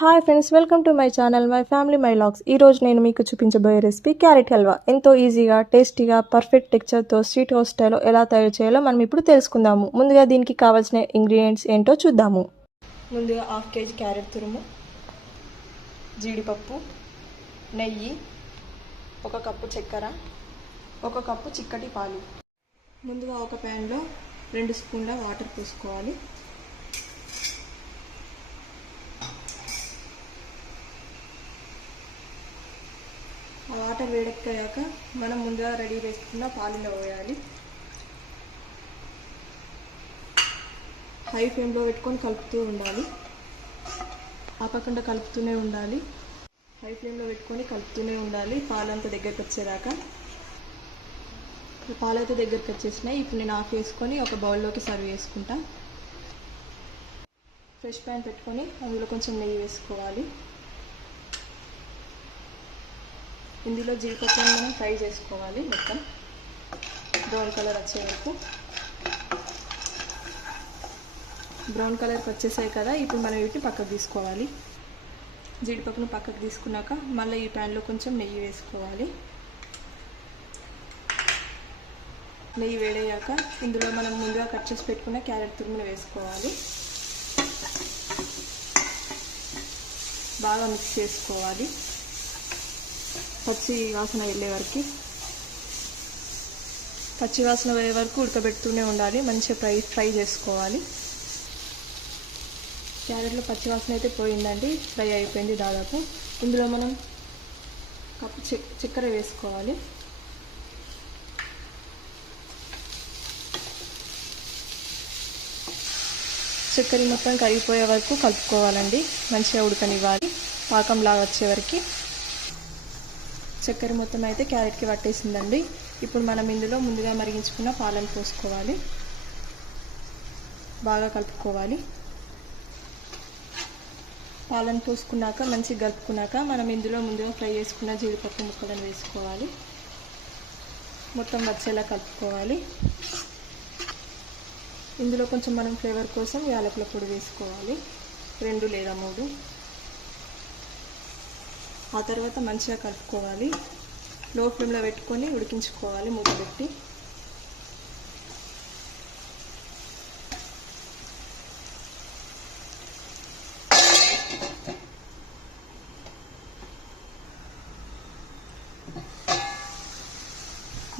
Hi friends welcome to my channel my family my logs ఈరోజు నేను మీకు చూపించబోయే రెసిపీ క్యారెట్ హల్వా ఎంతో ఈజీగా టేస్టీగా పర్ఫెక్ట్ టెక్చర్తో స్వీట్ హౌస్ ఎలా తయారు చేయాలో మనం ఇప్పుడు తెలుసుకుందాము. ముందుగా దీనికి కావాల్సిన ఇంగ్రీడియంట్స్ ఏంటో చూద్దాము. ముందుగా హాఫ్ కేజీ క్యారెట్ తురుము జీడిపప్పు నెయ్యి ఒక కప్పు చక్కెర ఒక కప్పు చిక్కటి పాలు. ముందుగా ఒక ప్యాన్లో రెండు స్పూన్ల వాటర్ పోసుకోవాలి. వాటర్ వేడెక్కాక మనం ముందుగా రెడీ చేసుకున్న పాలలో పోయాలి హై ఫ్లేమ్లో పెట్టుకొని కలుపుతూ ఉండాలి. ఆపకుండా కలుపుతూనే ఉండాలి. హై ఫ్లేమ్లో పెట్టుకొని కలుపుతూనే ఉండాలి. పాలంతా దగ్గరికి వచ్చేదాకా. పాలైతే దగ్గరికి వచ్చేసినాయి. ఇప్పుడు నేను ఆఫ్ చేసుకొని ఒక బౌల్లోకి సర్వ్ చేసుకుంటా. ఫ్రెష్ ప్యాన్ పెట్టుకొని అందులో కొంచెం నెయ్యి వేసుకోవాలి. ఇందులో జీడిపప్పుని మనం ఫ్రై చేసుకోవాలి మొత్తం. బ్రౌన్ కలర్ వచ్చే వరకు. బ్రౌన్ కలర్కి వచ్చేసాయి కదా ఇప్పుడు మనం వీటిని పక్కకు తీసుకోవాలి. జీడిపప్పును పక్కకు తీసుకున్నాక మళ్ళీ ఈ ప్యాన్లో కొంచెం నెయ్యి వేసుకోవాలి. నెయ్యి వేడయ్యాక ఇందులో మనం ముందుగా కట్ చేసి పెట్టుకున్న క్యారెట్ తురుమును వేసుకోవాలి. బాగా మిక్స్ చేసుకోవాలి. పచ్చి వాసన వెళ్ళే వరకు. పచ్చి వాసన పోయే వరకు ఉడకబెడుతూనే ఉండాలి. మంచిగా ఫ్రై ఫ్రై చేసుకోవాలి. క్యారెట్లో పచ్చి వాసన అయితే పోయిందండి. ఫ్రై అయిపోయింది దాదాపు. ఇందులో మనం కప్పు చక్కెర వేసుకోవాలి. చక్కెర మొత్తం కరిగిపోయే వరకు కలుపుకోవాలండి. మంచిగా ఉడకనివ్వాలి. పాకంలాగా వచ్చే వరకు. చక్కెర మొత్తం అయితే క్యారెట్కి పట్టేసిందండి. ఇప్పుడు మనం ఇందులో ముందుగా మరిగించుకున్న పాలను పోసుకోవాలి. బాగా కలుపుకోవాలి. పాలను పోసుకున్నాక మంచిగా కలుపుకున్నాక మనం ఇందులో ముందుగా ఫ్రై చేసుకున్న జీడిపప్పు ముక్కలను వేసుకోవాలి. మొత్తం వచ్చేలా కలుపుకోవాలి. ఇందులో కొంచెం మనం ఫ్లేవర్ కోసం యాలకుల పొడి వేసుకోవాలి. రెండు లేదా మూడు. ఆ తర్వాత మంచిగా కలుపుకోవాలి. లో ఫ్లేమ్లో పెట్టుకొని ఉడికించుకోవాలి మూత పెట్టి.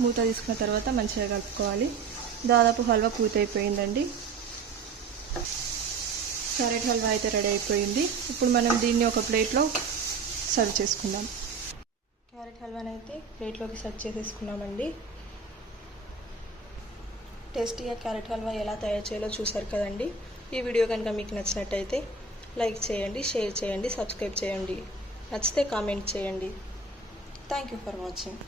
మూత తీసుకున్న తర్వాత మంచిగా కలుపుకోవాలి. దాదాపు హల్వా పూర్తయిపోయిందండి. క్యారెట్ హల్వా అయితే రెడీ అయిపోయింది. ఇప్పుడు మనం దీన్ని ఒక ప్లేట్లో సర్వ్ చేసుకుందాం. క్యారెట్ హల్వాని అయితే ప్లేట్లోకి సర్వ్ చేసేసుకున్నామండి. టేస్టీగా క్యారెట్ హల్వా ఎలా తయారు చేయాలో చూసారు కదండి. ఈ వీడియో కనుక మీకు నచ్చినట్టయితే లైక్ చేయండి షేర్ చేయండి సబ్స్క్రైబ్ చేయండి. నచ్చితే కామెంట్ చేయండి. Thank you for watching